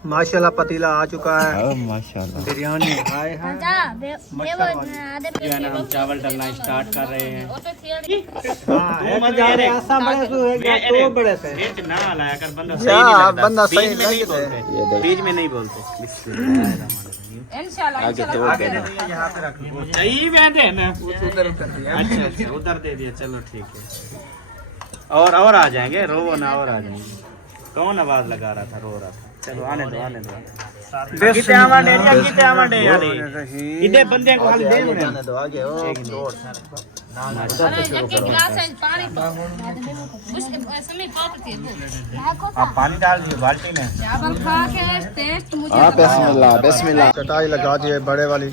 माशाल्लाह पतीला आ चुका है। माशाल्लाह बिरयानी आए हैं। हम चावल डालना स्टार्ट कर रहे हैं। बंदा सही बीच में नहीं बोलते। अच्छा उधर दे दिया, चलो ठीक है। और आ जाएंगे, रो ना, और आ जाएंगे। कौन आवाज लगा रहा था, रो रहा था? चलो आने दो आने दो। इधर बंदे को हाल दे दो आगे आप पानी डाल दिए बाल्टी में। बिस्मिल्लाह बिस्मिल्लाह। चटाई लगा दी है बड़े वाली,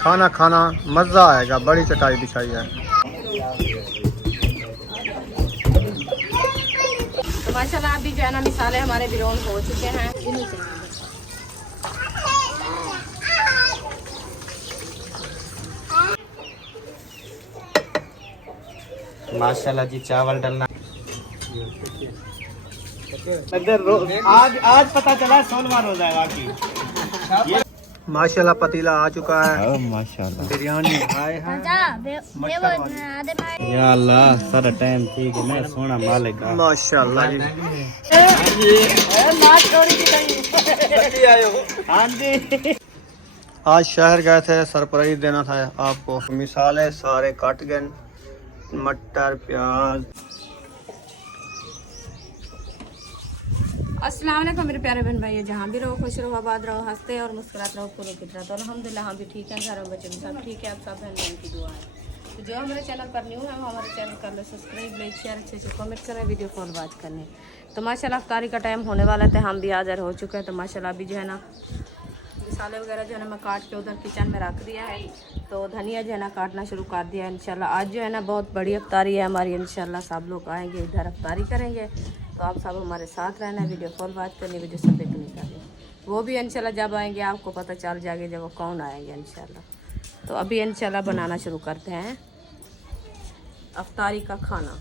खाना खाना मजा आएगा। बड़ी चटाई बिछाई है। तो माशाल्लाह अभी जो है ना मिसाले हमारे बिरयानी हो चुके हैं। माशाल्लाह जी चावल डालना। आज पता चला सोमवार हो जाएगा आपकी। माशाल्लाह पतीला आ चुका है। माशाल्लाह बिरयानी आए हैं। या अल्लाह सारा टाइम ठीक है। मैं सोना मालिक माशाल्लाह जी। हाँ जी। आज शहर गए थे, सरप्राइज देना था आपको। मिसाले सारे कट गए, मटर प्याज। अस्सलाम वालेकुम मेरे प्यारे बहन भाई, जहाँ भी रहो खुश रहो, आबाद रहो, हंसते और मुस्कुराते रहो पूरी फितरत। और अल्हम्दुलिल्लाह हम भी ठीक हैं, घर बच्चे भी सब ठीक है। आप सब बहन बहन की दुआ है। तो जो हमारे चैनल पर न्यू है वो हमारे चैनल कर लो सब्सक्राइब, लाइक शेयर, अच्छे अच्छे कमेंट करें, वीडियो कॉल बात करने। तो माशाल्लाह अफ्तारी का टाइम होने वाला था, हम भी हाज़िर हो चुके हैं। तो माशाल्लाह अभी जो है ना मसाले वगैरह जो है ना मैं काट के उधर किचन में रख दिया है। तो धनिया जो है ना काटना शुरू कर दिया है। इंशाल्लाह आज जो है ना बहुत बड़ी अफ्तारी है हमारी। इंशाल्लाह सब लोग आएंगे इधर अफ्तारी करेंगे। तो आप सब हमारे साथ रहना, वीडियो कॉल बात करनी, वीडियो सब देखने का वो भी इंशाल्लाह जब आएंगे आपको पता चल जाएगा जब वो कौन आएंगे इंशाल्लाह। तो अभी इंशाल्लाह बनाना शुरू करते हैं अफ्तारी का खाना।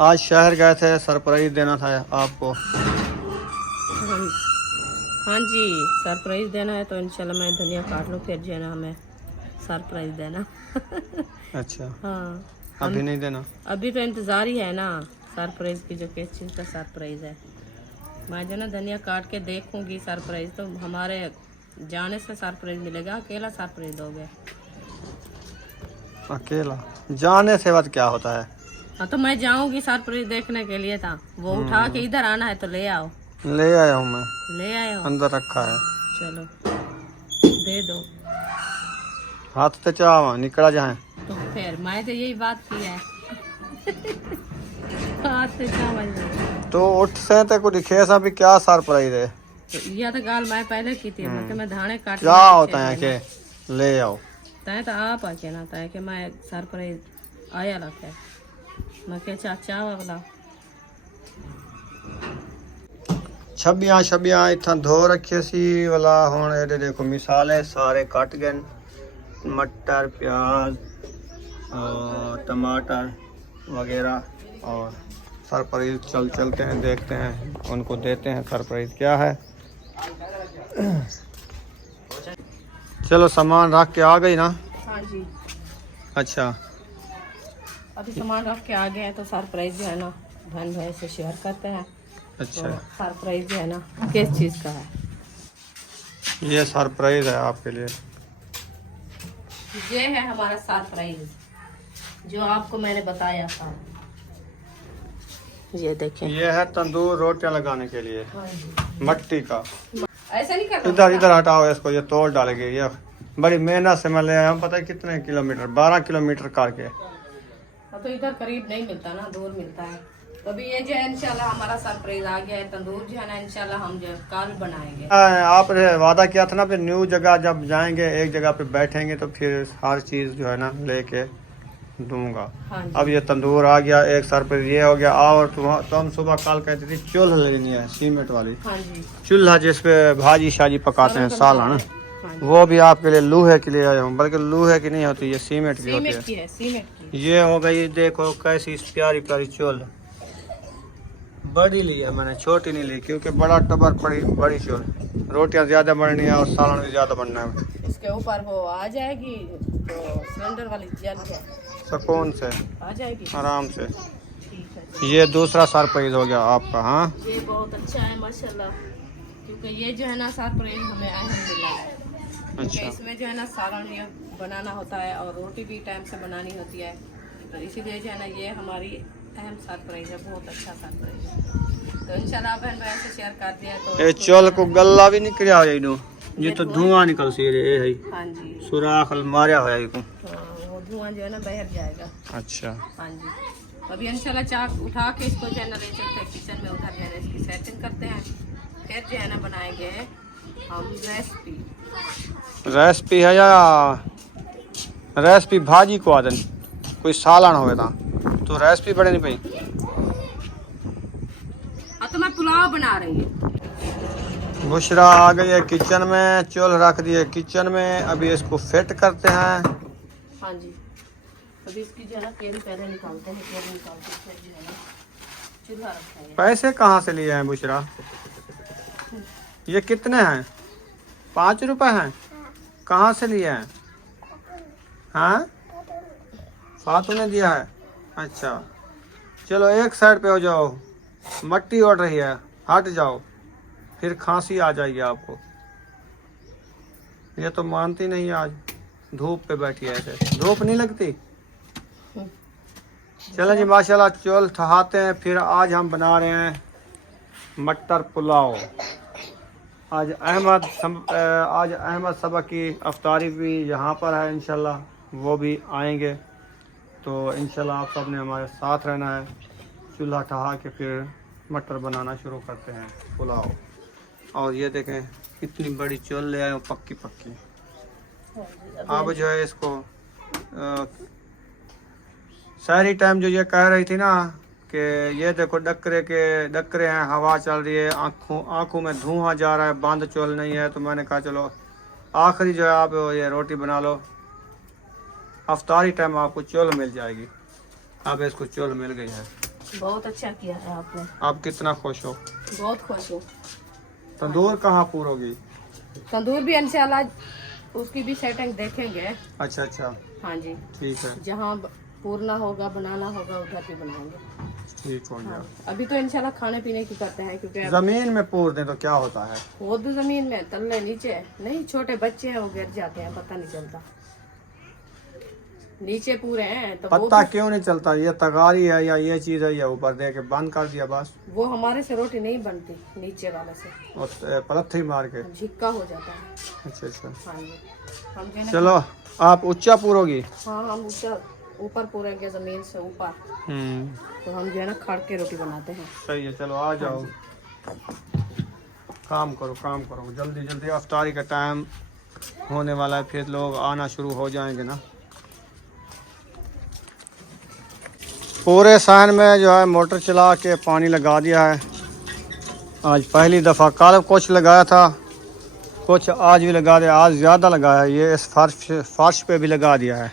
आज शहर गए थे, सरप्राइज देना था आपको। हाँ जी सरप्राइज़ देना है। तो इंशाल्लाह मैं धनिया काट लूँ, फिर जो है ना हमें सरप्राइज़ देना। अच्छा हाँ अभी नहीं देना? अभी तो इंतज़ार ही है ना सरप्राइज़ की, जो किस चीज़ का सरप्राइज़ है। मैं जो ना धनिया काट के देखूँगी सरप्राइज़, तो हमारे जाने से सरप्राइज़ मिलेगा। अकेला सरप्राइज़ दोगे? अकेला जाने से बाद क्या होता है? हाँ तो मैं जाऊँगी सरप्राइज़ देखने के लिए था। वो उठा के इधर आना है तो ले आओ। ले आया हूँ मैं, ले आए हो? अंदर रखा है। चलो दे दो। हाथ से चावा निकला जाए। तो फिर मैं तो यही बात की है। हाथ से चावल तो उठ से तो कुछ दिखे सा भी क्या सरप्राइज है। तो यह तो गाल मैं पहले की थी। मैं धाने काट क्या होता है कि ले आओ तय तो आप आके ना तय कि मैं सरप्राइज आया लगे मैं क्या चाचा वाला छबियां छबियां इतना धो रखे सी वाला। हुण ये देखो मिसाले सारे कट गए, मटर प्याज और टमाटर वगैरह। और सरप्राइज चलते हैं, देखते हैं, उनको देते हैं सरप्राइज क्या है। चलो सामान रख के आ गई ना? हाँ जी अच्छा अभी सामान रख के आ गए हैं। तो सरप्राइज जो है ना बहन भाई से शेयर करते हैं। अच्छा तो सरप्राइज जो है ना किस चीज़ का है? ये सरप्राइज है आपके लिए। ये है हमारा सरप्राइज जो आपको मैंने बताया था। ये देखें, ये है तंदूर रोटियां लगाने के लिए मट्टी का। ऐसा नहीं करना। इधर इधर हटाओ इसको, ये तोड़ डालेंगे। ये बड़ी मेहनत से मैं ले आया हूँ, पता है कितने किलोमीटर, 12 किलोमीटर करके। तो इधर करीब नहीं मिलता ना, दूर मिलता है। तो अभी ये जो है इंशाल्लाह हमारा सरप्राइज आ गया है। तंदूर जो है ना इंशाल्लाह हम जो कल बनाएंगे। आपने वादा किया था ना, फिर न्यू जगह जब जाएंगे एक जगह पे बैठेंगे तो फिर हर चीज़ जो है ना लेके दूंगा। हाँ अब ये तंदूर आ गया, एक सरप्राइज ये हो गया। और तुम सुबह कल कहती थी चूल्हा लेनी है, सीमेंट वाली। हाँ जी चूल्हा जिसपे भाजी शाजी पकाते हैं, सालन। हाँ जी। वो भी आपके लिए लोहे के लिए आया हूँ, बल्कि लोहे की नहीं होती, ये सीमेंट की होती सीमेंट है। की है, सीमेंट की। ये हो गई, देखो कैसी प्यारी प्यारी चोल। बड़ी ली है मैंने, छोटी नहीं ली, क्योंकि बड़ा टबर पड़ी बड़ी चोल, रोटियां ज्यादा बननी है और सालन भी ज्यादा बनना है। इसके ऊपर वो आ जाएगी तो सिलेंडर वाली जल है, सुकून से, आ जाएगी। आराम से। ठीक है। ये दूसरा सरप्राइज हो गया आपका। हाँ, ये बहुत अच्छा है माशाल्लाह, क्योंकि ये जो है ना सरप्राइज हमें अहम मिला है। क्योंकि अच्छा। इसमें जो है ना सालन ये बनाना होता है और रोटी भी टाइम से बनानी होती है, तो इसीलिए जो है ना ये हमारी अहम सरप्राइज है, बहुत अच्छा सरप्राइज है। तो इंशाल्लाह बहन भाई ऐसे शेयर कर दिया तो ये चोल को गल्ला भी निकलिया हो जाए, ये तो धुआं निकल सी रे है, हाँ जी, सुराख मारिया हो जाए। तो वो धुआं जो है ना बाहर जाएगा। अच्छा, हाँ जी, अभी इंशाल्लाह चाक उठा के इसको जो है ना ले चलते हैं किचन में, उधर जो है ना इसकी सेटिंग करते हैं, फिर जो है ना बनाएंगे हम रेसिपी। रेसिपी है या रेसिपी भाजी को आदन कोई सालन होवे तो रेसिपी बड़े नहीं पई। हाँ तो मैं पुलाव बना रही हूँ। बुशरा आ गई है किचन में, चूल्हा रख दिए किचन में, अभी इसको फिट करते हैं। हाँ जी, अभी इसकी जो है ना केरी पहले निकालते हैं, केरी निकाल के फिर जो है ना चूल्हा रखा है। पैसे कहाँ से लिए हैं बुशरा? ये कितने हैं? 5 रुपए हैं? कहाँ से लिए हैं? हाँ, फातू ने दिया है। अच्छा चलो एक साइड पे हो जाओ, मट्टी उड़ रही है, हट जाओ, फिर खांसी आ जाएगी आपको। ये तो मानती नहीं, आज धूप पे बैठी है, ऐसे धूप नहीं लगती। चलो जी माशाल्लाह, चौल ठहाते हैं। फिर आज हम बना रहे हैं मटर पुलाव। आज अहमद सबा की अफ्तारी भी यहाँ पर है, इंशाल्लाह वो भी आएंगे, तो इंशाल्लाह आप सब ने हमारे साथ रहना है। चूल्हा ठहा के फिर मटर बनाना शुरू करते हैं पुलाव। और ये देखें इतनी बड़ी चोल ले आए हो, पक्की पक्की। अब जो है इसको सारी टाइम जो ये कह रही थी ना कि ये देखो डकरे हैं, हवा चल रही है, आँखों में धुआं जा रहा है, बंद चोल नहीं है, तो मैंने कहा चलो आखिरी जो है आप ये रोटी बना लो, अफ्तारी टाइम आपको चोल मिल जाएगी। अब इसको चोल मिल गई है। बहुत अच्छा किया है आपने। आप कितना खुश हो? बहुत खुश हूँ। तंदूर कहाँ पूरोगी? तंदूर भी इंशाल्लाह उसकी भी सेटिंग देखेंगे। अच्छा अच्छा, हाँ जी, ठीक है, जहाँ पूरना होगा बनाना होगा उधर भी बनाएंगे। ठीक हो गया। हाँ, अभी तो इंशाल्लाह खाने पीने की करते हैं, क्योंकि जमीन में पूर दें तो क्या होता है? वो भी जमीन में तल्ले नीचे नहीं, छोटे बच्चे हैं वो गिर जाते हैं, पता नहीं चलता। नीचे पूरे हैं तो वो पत्ता क्यों नहीं चलता? ये तगारी है या ये चीज है, या ऊपर दे के बंद कर दिया बस, वो हमारे से रोटी नहीं बनती नीचे वाले से, और पलथी मार के। झिक्का हो जाता है। अच्छा अच्छा, हाँ जी, हम जो है ना, चलो आप ऊंचा पूरोगी। हाँ हम ऊपर पूरेंगे जमीन से ऊपर, तो हम जो है ना खड़ के रोटी बनाते हैं। सही है, चलो आ जाओ, काम करो जल्दी जल्दी, अफ्तारी का टाइम होने वाला है, फिर लोग आना शुरू हो जाएंगे ना। पूरे सहन में जो है मोटर चला के पानी लगा दिया है। आज पहली दफ़ा, कल कुछ लगाया था, कुछ आज भी लगा दिया, आज ज़्यादा लगाया है। ये इस फर्श पे भी लगा दिया है,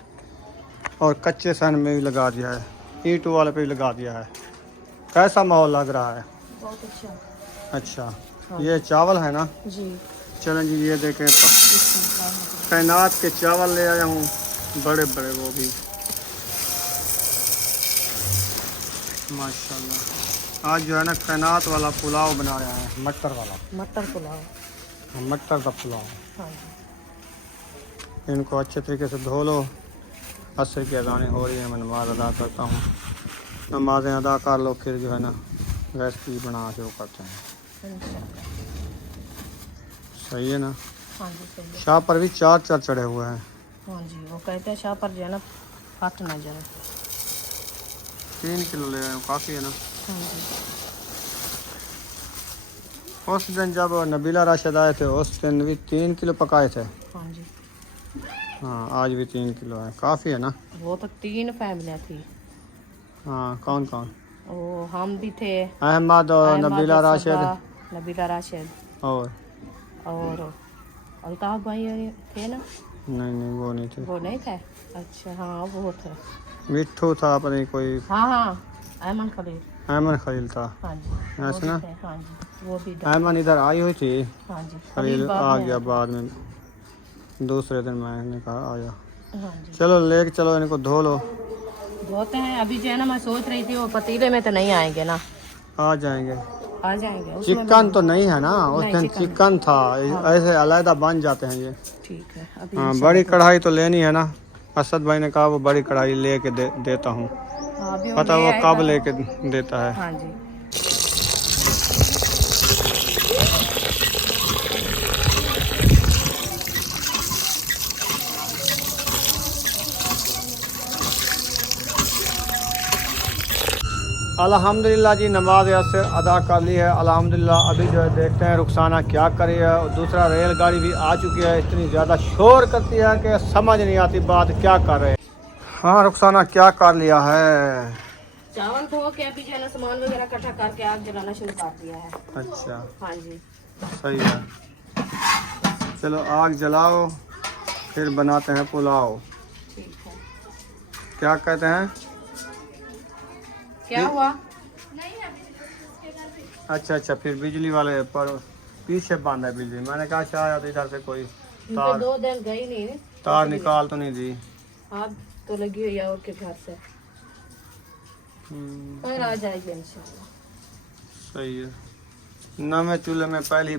और कच्चे सहन में भी लगा दिया है, ईंट वाले पे भी लगा दिया है। कैसा माहौल लग रहा है? बहुत अच्छा। अच्छा, ये चावल है ना जी, चलें जी, ये देखें तैनात के चावल ले आया हूँ, बड़े बड़े, वो भी माशाल्लाह। आज जो है ना तैनात वाला पुलाव बना रहा है, मटर वाला, मटर पुलाव। मटर का पुलाव। हाँ जी, इनको अच्छे तरीके से धो लो। असर की अज़ानें हो रही हैं, मैं नमाज़ अदा करता हूँ, नमाज़ें अदा कर लो, फिर जो है ना रेसिपी बनाना शुरू करते हैं। सही है ना? हाँ जी, सही है। शाह पर भी 4 चढ़े हुए हैं। हाँ जी, वो कहते हैं शाह पर जो है ना फट ना जाए। 3 किलो ले आए हो, काफ़ी है ना। हाँ जी, उस दिन जब नबीला राशिद आए थे उस दिन भी 3 किलो पकाए थे। हाँ जी, हाँ, आज भी 3 किलो है, काफ़ी है ना। वो तो 3 फैमिलियाँ थी। हाँ, कौन कौन? वो हम भी थे, अहमद और अहमद नबीला और राशिद सबा, नबीला राशिद और और अल्ताफ भाई थे ना? नहीं वो नहीं थे। वो नहीं थे? अच्छा हाँ वो थे। मिट्ठू था अपने कोई। हाँ हाँ अहमद खलील। अहमद खलील था। हाँ जी ऐसे ना? हाँ जी वो भी। अहमद इधर आई हुई थी। हाँ जी खलील बाद आ में गया बाद में, दूसरे दिन मैंने कहा आया। हाँ जी चलो लेके चलो इनको धो लो। धोते हैं अभी जो है ना। मैं सोच रही थी वो पतीले में तो नहीं आएंगे ना? आ जाएंगे। आ जाएंगे उसमें चिकन तो नहीं है ना, उस नहीं, दिन चिकन चिकन था। हाँ। ऐसे अलग बन जाते हैं ये। ठीक है अभी हाँ इंशाल्लाह बड़ी कढ़ाई तो लेनी है ना। असद भाई ने कहा वो बड़ी कढ़ाई लेके देता हूँ। हाँ, अभी पता ले वो आएगा। कब लेके देता है। हाँ जी अल्हम्दुलिल्लाह जी, नमाज असर अदा कर ली है अल्हम्दुलिल्लाह। अभी जो है देखते हैं रुखसाना क्या कर रही है। और दूसरा रेलगाड़ी भी आ चुकी है, इतनी ज़्यादा शोर करती है कि समझ नहीं आती बात क्या कर रहे हैं। हाँ रुखसाना क्या कर लिया है? चावल धो के अभी जो है ना सामान वगैरह इकट्ठा करके आग जलाना शुरू कर दिया है। अच्छा हाँ जी सही है। चलो आग जलाओ फिर बनाते हैं पुलाव। ठीक है। क्या कहते हैं? क्या हुआ? अच्छा फिर बिजली वाले पर पीछे बांधा है बिजली। मैंने कहा शायद इधर से कोई इनके तार 2 दिन गई नहीं तार निकाल तो नहीं दी। आप तो लगी हुई है और के घर से पर आ जाएगी इंशाल्लाह। सही है। नवे चूल्हे में पहले ही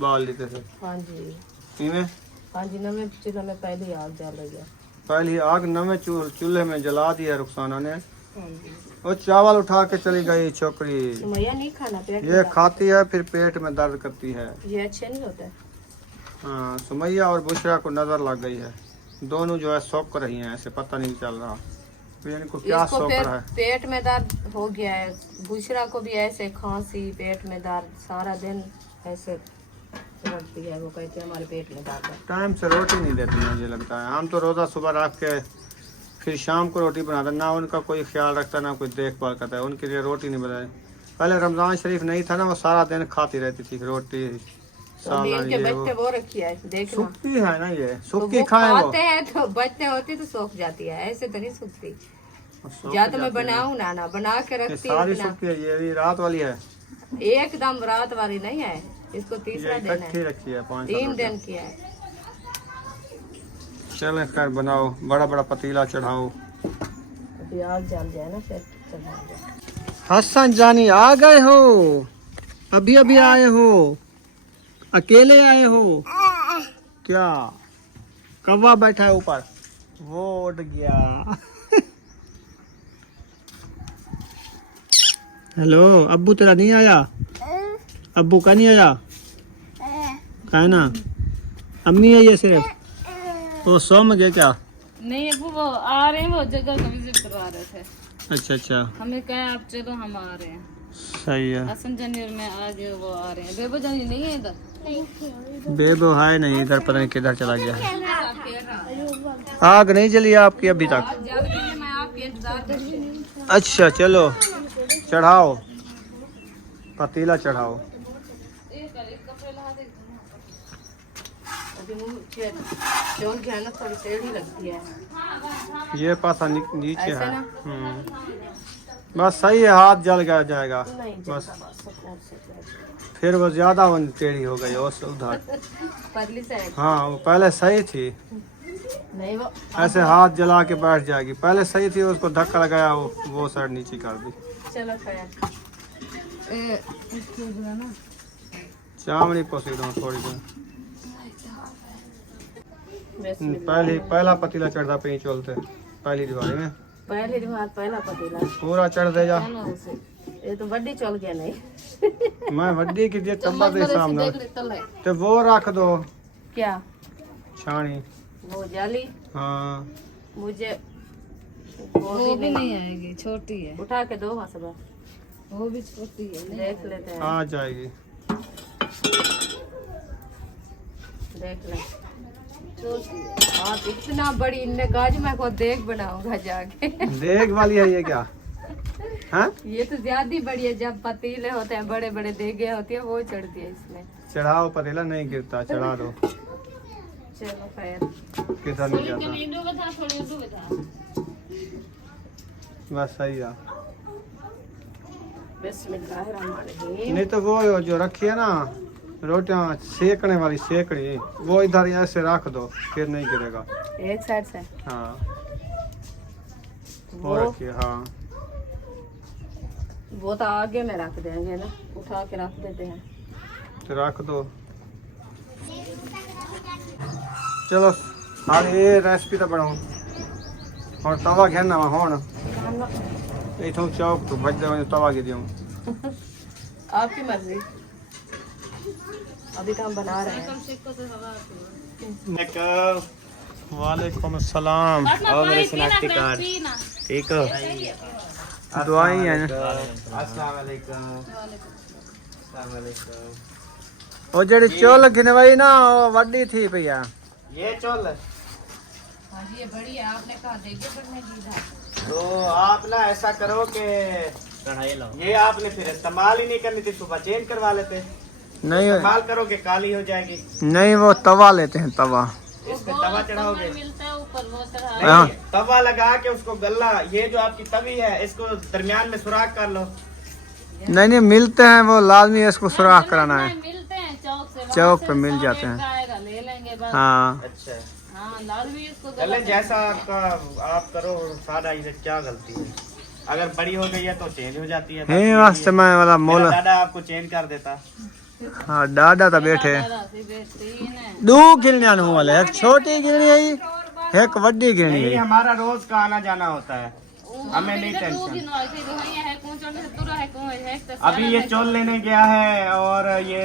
बाल देते थे। हाँ जी इनमें हाँ जी नवे चूल्हे में पहले ही आग जल रही है। पहली आग नवे चूल्हे में जला दिया रुखसाना ने। हाँ जी वो चावल उठा के चली गई छोकरी। सुमैया नहीं खाना पेट ये खाती है फिर पेट में दर्द करती है। ये अच्छे नहीं होता है। हाँ सुमैया और बुशरा को नजर लग गई है। दोनों जो है शौक रही हैं, ऐसे पता नहीं चल रहा फिर इनको क्या इसको शौक रहा है। पेट में दर्द हो गया है। बुशरा को भी ऐसे खांसी पेट में दर्द सारा दिन ऐसे रखती है। वो कहते हैं हमारे पेट में दर्द है। टाइम से रोटी नहीं देती मुझे लगता है। हम तो रोज़ा सुबह रख के फिर शाम को रोटी बनाता, ना उनका कोई ख्याल रखता ना कोई देखभाल करता है। उनके लिए रोटी नहीं बनाई। पहले रमज़ान शरीफ नहीं था ना, वो सारा दिन खाती रहती थी रोटी सालन के ये बच्चे वो रखी है देखना। सूखती है ना, ये तो सूखी वो खाएं वो खाते हैं तो बच्चे होती तो सूख जाती है। ऐसे तो नहीं सूखती। सूख या तो मैं जाती है। बनाऊं ना बना के ये रखती सारी हूँ सूखी है। ये भी रात वाली है, एकदम रात वाली नहीं है। इसको ये तीसरा दिन इकट्ठी है। रखी है 5 3 दिन की है। चलें खैर बनाओ, बड़ा बड़ा पतीला चढ़ाओ। अभी आग जल जाए ना फिर चढ़ाएंगे। हसन जानी आ गए हो? अभी अभी आए हो? अकेले आए हो क्या? कौवा बैठा है ऊपर, वो उड़ गया। हेलो अब्बू तेरा नहीं आया? अब्बू का नहीं आया? है ना, अम्मी आई है सिर्फ। वो सो में गए क्या? नहीं अबू वो आ रहे हैं। वो जगह का विजिट करवा रहे थे। अच्छा हमें कहा आप चलो हम आ रहे हैं। सही है। हसन जनीर में आज वो आ रहे हैं। बेबो जानी नहीं है इधर। बेबो है नहीं इधर, पता नहीं किधर चला गया है। आग नहीं जली आपकी अभी तक? मैं आपके इंतजार कर रही हूँ। अच्छा चलो चढ़ाओ, पतीला चढ़ाओ। अभी चोल के है ना थोड़ी टेढ़ी लगती है। ये पासा नीचे ऐसे है। ना? बस सही है, हाथ जल गया जाएगा नहीं बस। बस फिर वो ज्यादा वो टेढ़ी हो गई और उधर। परली साइड हाँ वो पहले सही थी, नहीं वो ऐसे हाथ जला के बैठ जाएगी। पहले सही थी, उसको धक्का लगाया वो साइड नीचे कर दी। चलो खैर इसको जो है ना चावड़ी पोसी दो थोड़ी देर। पहला पतीला चढ़ता पे चलते पहली दिवाली में। पहली बार पहला पतीला पूरा चढ़ दे जा। ये तो बड्डी चल गया नहीं। मैं वड्डी की जे तब्बा दे सामने तो वो रख दो क्या छानी। वो जाली? हाँ मुझे वो भी नहीं आएगी, छोटी है। उठा के दो वहाँ से वो भी छोटी है। देख लेते हैं। आ जाएगी। देख ले आप इतना बड़ी इनने कहा जी मैं खुद देख बनाऊंगा जाके। देख वाली है ये क्या? हाँ ये तो ज्यादा ही बड़ी है। जब पतीले होते हैं बड़े बड़े देगे होती है वो चढ़ती है इसमें। चढ़ाओ पतीला नहीं गिरता, चढ़ा दो। चलो खैर। किधर नहीं जाता, बस सही है। बिस्मिल्लाहिर्रहमानिर्रहीम। नहीं तो वो जो रखी है ना रोटियां सेकने वाली सेकड़ी, वो इधर ऐसे रख दो, फिर नहीं गिरेगा। एक साइड से हाँ वो वो रखिए। हाँ वो तो आगे में रख देंगे ना, उठा के रख देते हैं। तो रख दो। चलो हाँ ये रेसिपी तो बनाओ और तवा घेरना वा होना इथों चौक तो बच जाओ तवा गिर जाऊँ। आपकी मर्जी। अभी तो हम बना रहे हैं। वालेकुम अस्सलाम। और मेरे शनाख्ती कार्ड ठीक हो? दुआई है ना। अस्सलाम वालेकुम। वो जड़ी चोल गिने वाली ना वो वड्डी थी भैया। ये चोल हाँ जी ये बड़ी है, आपने कहा देंगे पर मैं दीदा। तो आप ना ऐसा करो कि ये आपने फिर इस्तेमाल ही नहीं करनी थी, सुबह चेंज करवा लेते। नहीं इस्तेमाल करोगे काली हो जाएगी। नहीं वो तवा लेते हैं तवा। इस पे तवा चढ़ाओगे, हाँ। नहीं, तवा लगा के उसको गल्ला, ये जो आपकी तवी है इसको दरमियान में सुराख कर लो। नहीं नहीं मिलते हैं वो लाजमी इसको सुराख कराना है। मिलते हैं चौक से, चौक पे मिल जाते हैं। आएगा ले लेंगे बस। हाँ अच्छा हाँ लाजमी इसको चले जैसा आपका आप करो सादा, इसे क्या गलती है। अगर बड़ी हो गई है तो चेंज हो जाती है। यही वास्ते मैं वाला मेरा मोल। दादा आपको चेंज कर देता। हाँ दादा तो बैठे बेहतरीन है। दो गिरनियां हूँ वाले, एक छोटी गिरनी है एक वड्डी गिरनी नहीं है। हमारा रोज का आना जाना होता है, हमें नहीं टेंशन। अभी ये चोल लेने गया है और ये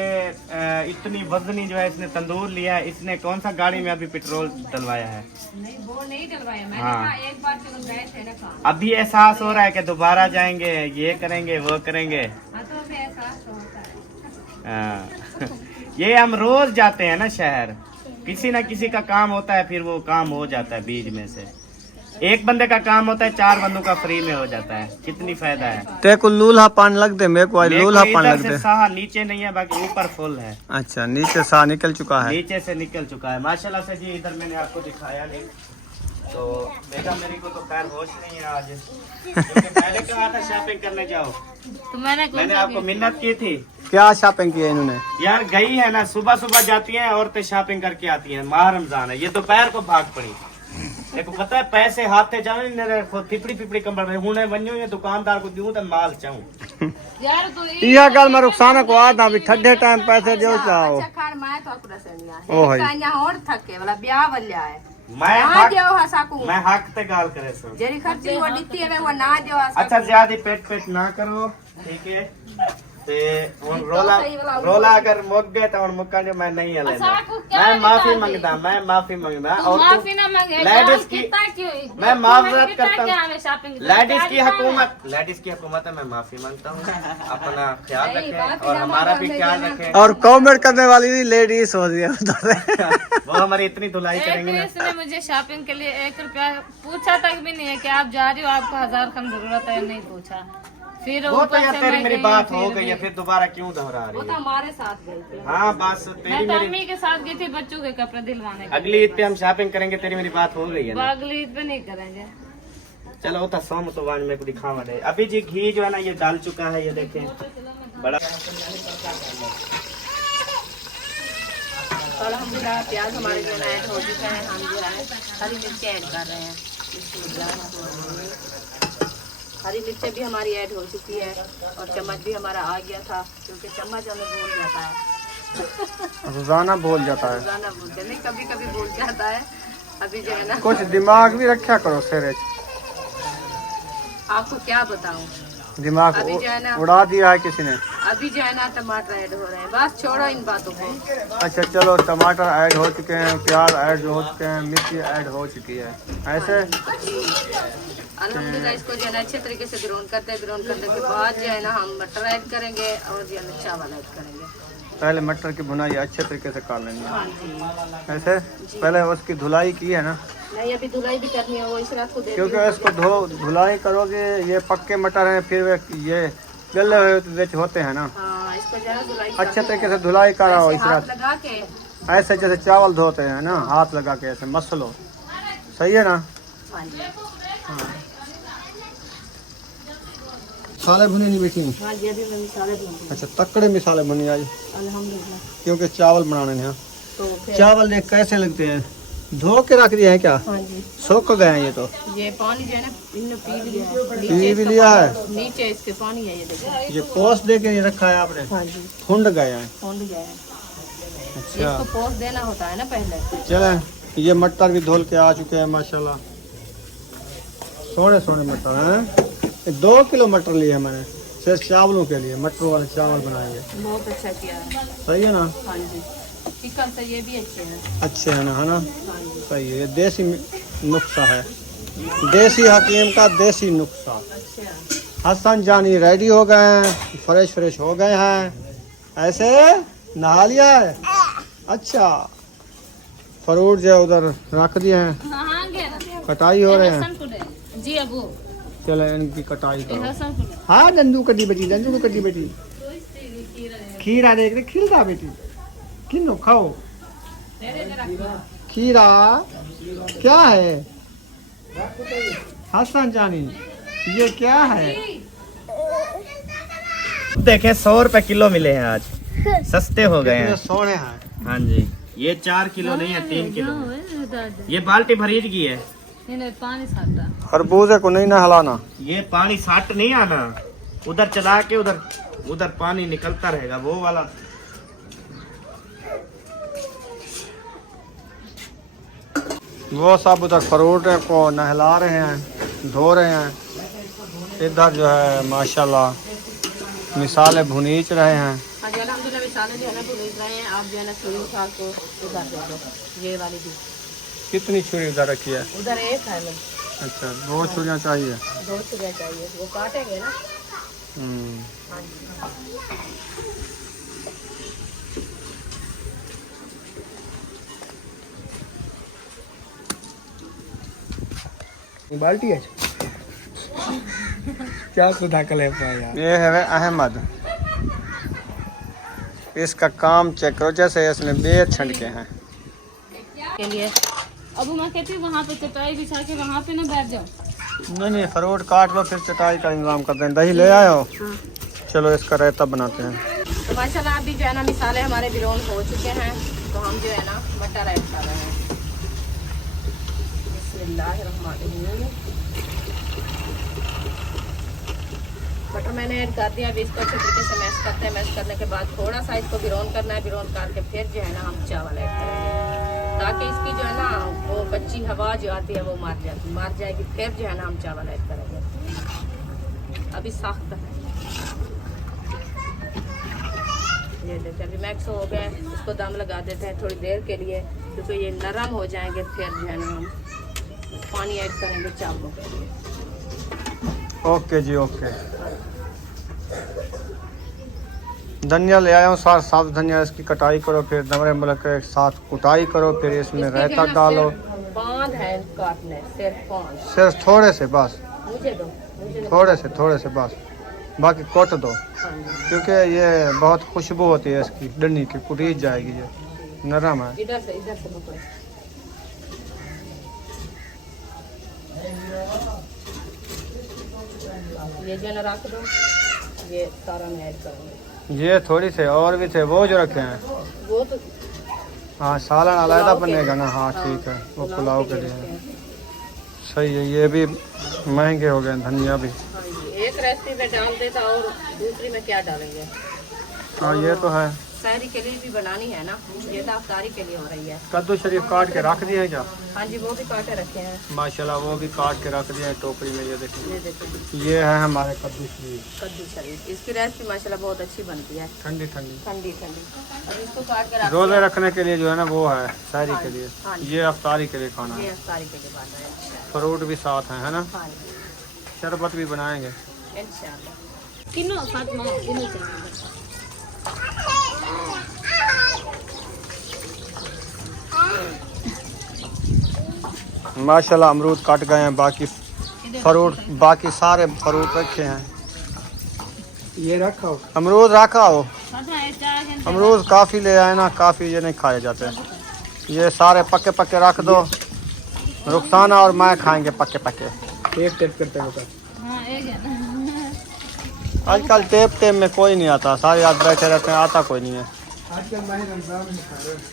इतनी वजनी जो है इसने तंदूर लिया है। इसने कौन सा गाड़ी में अभी पेट्रोल डलवाया है? नहीं वो नहीं डलवाया मैंने। हाँ। कहा एक बार चलो गए थे ना कहा। अभी एहसास हो रहा है कि दोबारा जाएंगे, ये करेंगे वो करेंगे। हाँ तो अभी एहसास होता है। हाँ। ये हम रोज जाते हैं ना शहर, किसी ना किसी का काम होता है, फिर वो काम हो जाता है बीच में से। एक बंदे का काम होता है, 4 बंदों का फ्री में हो जाता है। कितनी फायदा है। ते को लूल्हा पान लग दे, मेरे को आज मेरे को लूल्हा पान इधर लग से दे। साहा नीचे नहीं है, बाकी ऊपर फुल है। अच्छा नीचे सा निकल चुका है। नीचे से निकल चुका है माशाल्लाह से जी। इधर मैंने आपको दिखाया नहीं तो बेटा मेरी को तो खैर होश नहीं है आज, क्योंकि मैंने कहा था शॉपिंग करने जाओ। तो मैंने आपको मिन्नत की थी। क्या शॉपिंग की है इन्होंने? यार गई है ना, सुबह सुबह जाती हैं औरतें शॉपिंग करके आती हैं। माह रमजान है, ये दोपहर को भाग पड़ी। देखो पता है पैसे हाथ से जावे पिपड़ी पिपड़ी कंबल रहे हूं वन्यो ये दुकानदार को दूं तो माल चाहूं। यार तो यह गल मैं रुखसाना को आता अभी ठंडे टाइम पैसे दो चाहो। अच्छा खान मैं तो आपको रसनिया है। ओ भाई। कान्या और थके वाला ब्याह वाला है। मैं ना हक देओ हसाकू। मैं हक ते गाल करे सो। जेरी खर्ची वो डित्ती है वो ना देओ हसाकू। अच्छा ज्यादा पेट ना करो ठीक है। ते हुन रोला अगर मुक गए तो हुन मुक्का जो मैं नहीं लेना। मैं माफी मांगदा और माफी ना मांगे लेडीज की मैं माफरत करता हूं। शॉपिंग लेडीज की हुकूमत है, मैं माफी मांगता हूँ। अपना ख्याल रखें और हमारा भी ख्याल रखें। और कमेंट करने वाली भी लेडीज हो रही है वो हमारी इतनी धुलाई करेंगे ना। इसने मुझे शॉपिंग के लिए 1 रुपया पूछा तक भी नहीं है कि आप जा रही हो, आपको 1000 कम जरूरत है, नहीं पूछा। फिर वो तो ऊपर यार से तेरी मैं मेरी गई, बात फिर हो गई भी- है, फिर दोबारा क्यों दोहरा वो रही तो है? हमारे साथ गई थी। हाँ बस मैं तेरी तो मेरी अम्मी के साथ गई थी बच्चों के कपड़े दिलवाने के अगली ईद पे हम शॉपिंग करेंगे, तेरी मेरी बात हो गई है ना। अगली ईद पे नहीं करेंगे। चलो वो तो सोम तो वान मेरे को दिखावा दे। अभी जी घी जो है ना ये डाल चुका है, ये देखें बड़ा। तो अल्हम्दुलिल्लाह प्याज हमारे जो ऐड हो चुका है। हम जो है हरी मिर्च ऐड कर रहे हैं। हरी मिर्चें भी हमारी ऐड हो चुकी है और चम्मच भी हमारा आ गया था, क्योंकि चम्मच हमें भूल जाता है। रोजाना बोल जाता है। रोजाना भूलते नहीं, कभी कभी भूल जाता है। अभी जो है ना कुछ दिमाग भी रखा करो सिरे। आपको क्या बताऊं, दिमाग अभी जो है ना उड़ा दिया है किसी ने। अभी जो है ना टमाटर ऐड हो रहे हैं। बस छोड़ो इन बातों को। अच्छा चलो टमाटर ऐड हो चुके हैं, प्याज ऐड हो चुके हैं, मिर्ची ऐड हो चुकी है। ऐसे अल्हम्दुलिल्लाह इसको जो है ना अच्छे तरीके से ग्राउंड करने के बाद जो है ना हम मटर ऐड करेंगे और जो है ना चावल ऐड करेंगे। पहले मटर की भुनाई अच्छे तरीके से कर लेंगे। हाँ जी। ऐसे पहले उसकी धुलाई की है ना, नहीं अभी धुलाई भी करनी है, वो इस रात को दे क्योंकि इसको धुलाई करोगे ये पक्के मटर हैं, फिर ये गले हुए होते हैं ना। हाँ इसको जो है धुलाई अच्छे तरीके से धुलाई कराओ इस हाथ तरह लगा के। ऐसे जैसे चावल धोते हैं ना, हाथ लगा के ऐसे मसलो। सही है ना? हाँ जी मिसाले भुनी नहीं बेटी? हाँ जी, अभी मैं मिसाले दूंगी। अच्छा, तकड़े मिसाले भुनी आज, अल्हम्दुलिल्लाह। क्योंकि चावल बनाने हैं। तो फिर चावल देख कैसे लगते हैं, धो के रख दिए हैं क्या? हाँ जी, सूख गए हैं ये तो? ये पानी जो है ना इन्होंने पी लिया है। पी नीचे भी इसका लिया पानी- है? नीचे इसके पानी है, ये देखो। ये पोस्ट दे के नहीं रखा है आपने? हाँ जी, फुंड गए हैं। फूंड गया है। अच्छा इसको पोस्ट देना होता है ना पहले। चले, ये मटर भी धोल के आ चुके हैं माशाल्लाह, सोने सोने मटर हैं। 2 किलो मटर लिए हैं मैंने सिर्फ चावलों के लिए, मटरों वाले चावल बनाएंगे। बहुत अच्छा किया है। सही है ना? हाँ जी, चिकन से ये भी अच्छे हैं। अच्छे है ना, है ना? हाँ जी, सही है, ये देसी नुस्खा है, देसी हकीम का देसी नुस्खा। अच्छा। हसन जानी रेडी हो गए हैं, फ्रेश हो गए हैं। ऐसे नहा लिया है? अच्छा, फ्रूट जो है उधर रख दिए हैं, हाँ गया कटाई हो रहे हैं। जी अबू चले इनकी कटाई करो। हसन कुड़े हाँ नंदू कटी बेटी, नंदू को कटी बेटी। खीरा देख रहे, खिलता बेटी, किनो खाओ खीरा। क्या है हसन जानी, ये क्या है? देखे 100 रुपए किलो मिले हैं आज, सस्ते हो गए कितने हैं। सोने हैं। हाँ जी, ये 4 किलो नहीं है, 3 किलो है। ये बाल्टी भरीज की है। पानी साटा खरबूजे को नहीं ना हिलाना। ये पानी साट नहीं आना, उधर चला के उधर पानी निकलता रहेगा, वो वाला। वो सब उधर फ्रूट को नहला रहे हैं, धो रहे हैं। इधर जो है माशाल्लाह मिसाले भुनीच रहे हैं। हाँ जी, अल्हम्दुलिल्लाह मिसाले जो है ना भून रहे हैं। आप जो है ना छुरी उठा को उधर दे दो, ये वाली भी। कितनी छुरी उधर रखी है? उधर एक है। अच्छा, 2 छुरियाँ चाहिए। 2 छुरियाँ चाहिए, वो काटेंगे ना। हम्म, हाँ जी, बाल्टी है क्या सुधा कल है? ये है अहमद, इसका काम चेक करो, जैसे इसने बेर छंटके हैं के लिए। अबू मैं कहती हूँ वहाँ पे चटाई बिछा के वहाँ पे ना बैठ जाओ। नहीं, फ्रूट काट लो, फिर चटाई का इंतजाम करते हैं। दही ले आए हो? चलो इसका रायता बनाते हैं। तो माशाल्लाह अभी जो है ना मिसाले हमारे बिलोन हो चुके हैं, तो हम जो है ना मटर ऐड कर रहे हैं। बिस्मिल्लाहिर्रहमानिर्रहीम। मटर मैंने ऐड कर दिया। अभी इसको अच्छे तरीके से मैश करते हैं। मैश करने के बाद थोड़ा सा इसको बिरोन करना है। बिरोन करके फिर जो है ना हम चावल ऐड करेंगे, ताकि इसकी जो है ना वो कच्ची हवा जो आती है वो मार जाएगी। फिर जो है ना हम चावल ऐड करेंगे। अभी सख्त है, ये देखिए अभी मैक्स हो गया। इसको दम लगा देते हैं थोड़ी देर के लिए, क्योंकि ये नरम हो जाएंगे। फिर जो है ना हम पानी ऐड करेंगे चावलों के लिए। ओके जी, ओके। धनिया ले आया हूँ, साफ धनिया, इसकी कटाई करो, फिर नमरे मलक के साथ कुटाई करो, फिर इसमें इसके रायता जो है ना डालो। सिर्फ 5 है काटने, सिर्फ 5। सिर्फ थोड़े से बस, मुझे दो, मुझे दो। थोड़े से बस, बाकी कोट दो, हाँ जी। क्योंकि ये बहुत खुशबू होती है इसकी, डंडी की कुटीज जाएगी, ये नरम है। इधर से पकड़ो। ये जो है ना रख दो, ये सारा मैं ऐड करूँगी। ये थोड़ी से और भी थे वो जो रखे हैं। वो तो हाँ, सालन अलहदा पुलाव के बनेगा ना। लिए। हाँ ठीक है, वो पुलाव के लिए रखते हैं। सही है। ये भी महंगे हो गए धनिया भी। हाँ जी, एक रेसिपी में डाल देता और दूसरी में क्या डालेंगे। हाँ ये तो है। सहरी के लिए भी बनानी है ना, ये तो अफ्तारी के लिए हो रही है। कद्दू शरीफ काट के रख दिए हैं क्या? हाँ जी, वो भी काटे रखे हैं। माशाल्लाह, वो भी काट के रख दिए हैं टोकरी में। ये देखिए, ये देखिए ये है हमारे कद्दू शरीफ, कद्दू शरीफ। इसकी रेसिपी माशाल्लाह बहुत अच्छी बनती है, ठंडी ठंडी। ठंडी ठंडी। अब इसको काट के रख रोजे रखने के लिए जो है ना वो है, सहरी हाँ के जी, लिए। हाँ जी। ये अफ्तारी के लिए खाना ये है। अफ्तारी के लिए बना है। फ्रूट भी साथ है ना? हाँ जी, शरबत भी बनाएंगे। इंशाल्लाह। किनो फातिमा किनो चाहिए। माशाल्लाह अमरूद कट गए हैं, बाकी फ्रूट, बाकी सारे फ्रूट रखे हैं। ये रखा हो, अमरूद रखा हो। अमरूद काफ़ी ले आए ना, काफ़ी ये नहीं खाए जाते। ये सारे पक्के पक्के रख दो, रुखसाना और मैं खाएंगे पक्के पक्के। एक टेप करते हैं आजकल टेप में कोई नहीं आता, सारे आज बैठे रहते हैं, आता कोई नहीं है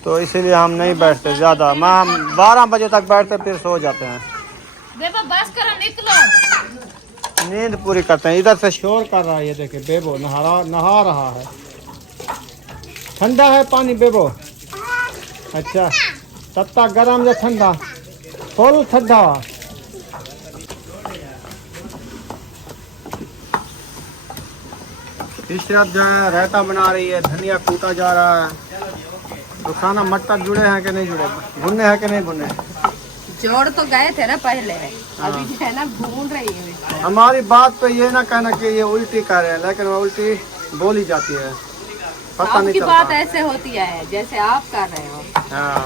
तो इसीलिए हम नहीं बैठते ज़्यादा। हम 12 बजे तक बैठते फिर सो जाते हैं, बस करो निकलो। नींद पूरी करते हैं। इधर से शोर कर रहा है, ये देखिए बेबो नहा रहा है। ठंडा है पानी बेबो? अच्छा, तत्ता गरम या ठंडा? फुल ठंडा। इशरत जो है रायता बना रही है, धनिया कूटा जा रहा है। रुखसाना मटर जुड़े हैं कि नहीं जुड़े, भुने हैं कि नहीं भुने? जोड़ तो गए थे ना पहले, अभी जो है ना भून रही है। हमारी बात पे ये ना कहना कि ये उल्टी कर रहे हैं, लेकिन वो उल्टी बोली जाती है, पता नहीं आपकी चलता। बात ऐसे होती है जैसे आप कर रहे हो। हाँ,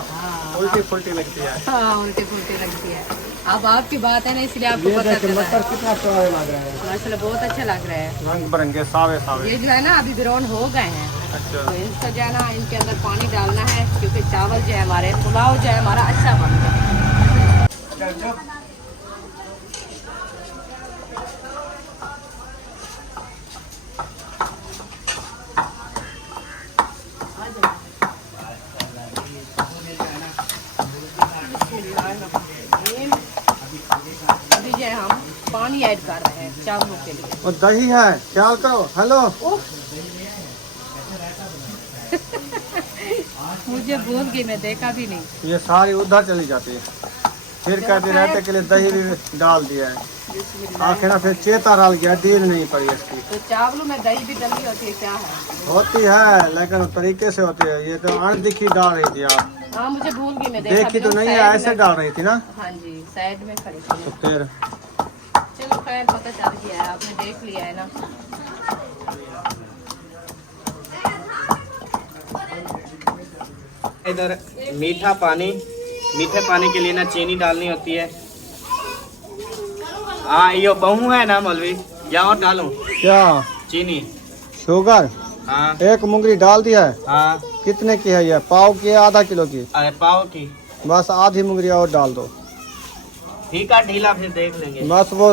उल्टी फुल्टी लगती है। हाँ, उल्टी फुल्टी लगती है। अब आपकी बात है ना, इसलिए आपको ये पता देखिए चल रहा मटर है। कितना प्यारे लग रहे हैं, माशाल्लाह बहुत अच्छा लग रहा है। रंग बिरंगे सावे सावे। ये जो है ना अभी ब्राउन हो गए हैं, अच्छा, तो इसका जो है ना इनके अंदर पानी डालना है, क्योंकि चावल जो है हमारे, पुलाव जो है हमारा अच्छा बनता है। अभी जो है हम पानी ऐड कर रहे हैं चावलों के लिए। और दही है, ख्याल करो। हेलो, मुझे भूल गई, मैं देखा भी नहीं। ये सारी उधर चली जाती है, फिर कहते रहते के लिए दही भी डाल दिया है। आखिर फिर चेता रल गया, डील नहीं पड़ी इसकी। तो चावलों में दही भी डली होती है क्या है? होती है, लेकिन तरीके से होती है। ये तो अनदिखी डाल रही थी आप, हाँ मुझे भूल गई, मैं देखा देखी तो नहीं है, ऐसे डाल रही थी ना। हाँ जी, साइड में खड़ी थी। तो फिर चलो खैर, पता चल गया है, आपने देख लिया है ना। इधर मीठा पानी, मीठे पानी के लिए ना चीनी डालनी होती है। हाँ, यो बहू है ना मौलवी, या और डालूं क्या चीनी? शुगर हाँ 1 मुंगरी डाल दिया है। हाँ, कितने की है ये, पाव की है आधा किलो की? अरे पाव की। बस आधी मुंगरी और डाल दो। ठीक है, ढीला फिर देख लेंगे। बस वो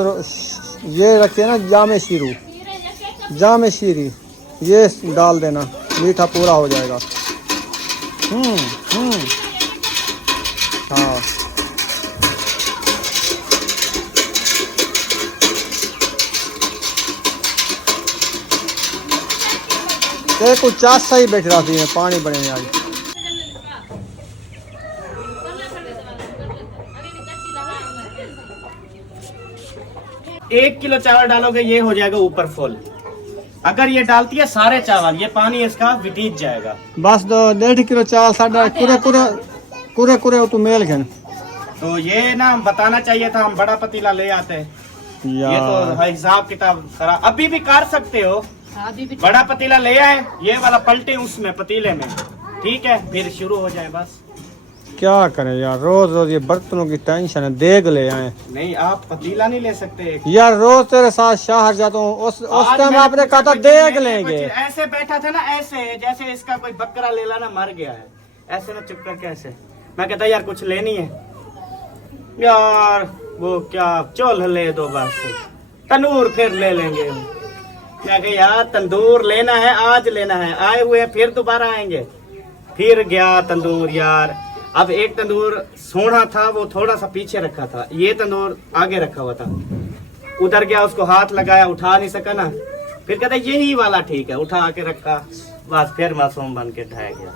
ये रखिए ना जामे शीरू, जामे शीरी, ये डाल देना, मीठा पूरा हो जाएगा। हाँ, कुछ चास सही बैठ रहा थी, पानी बने आज। 1 किलो चावल डालोगे ये हो जाएगा ऊपर फुल। अगर ये डालती है सारे चावल, ये पानी इसका विटीज जाएगा। बस 1.5 किलो चावल साढ़े कुरे कुरे तो मेल घेन। तो ये ना बताना चाहिए था, हम बड़ा पतीला ले आते हैं। ये तो हिसाब किताब खराब। अभी भी कर सकते हो, अभी भी बड़ा पतीला ले आए, ये वाला पलटे उसमें पतीले में, ठीक है, फिर शुरू हो जाए। बस क्या करें यार, रोज रोज ये बर्तनों की टेंशन है। देख ले आए नहीं, आप पतीला नहीं ले सकते यार, रोज तेरे साथ शहर जाता हूँ, उस टाइम आपने कहा था देख लेंगे। ऐसे बैठा था ना, ऐसे जैसे इसका कोई बकरा ले ला ना, मर गया है, ऐसे ना चुप करके ऐसे। मैं कहता यार कुछ लेनी है यार, वो क्या चोल ले दो बस, तंदूर फिर ले लेंगे। क्या कहे यार, तंदूर लेना है, आज लेना है, आए हुए फिर दोबारा आएंगे। फिर गया तंदूर यार। अब एक तंदूर सोना था, वो थोड़ा सा पीछे रखा था, ये तंदूर आगे रखा हुआ था। उधर गया, उसको हाथ लगाया, उठा नहीं सका ना, फिर कहता यही वाला ठीक है, उठा के रखा, बस फिर मासूम बन के ढाया गया।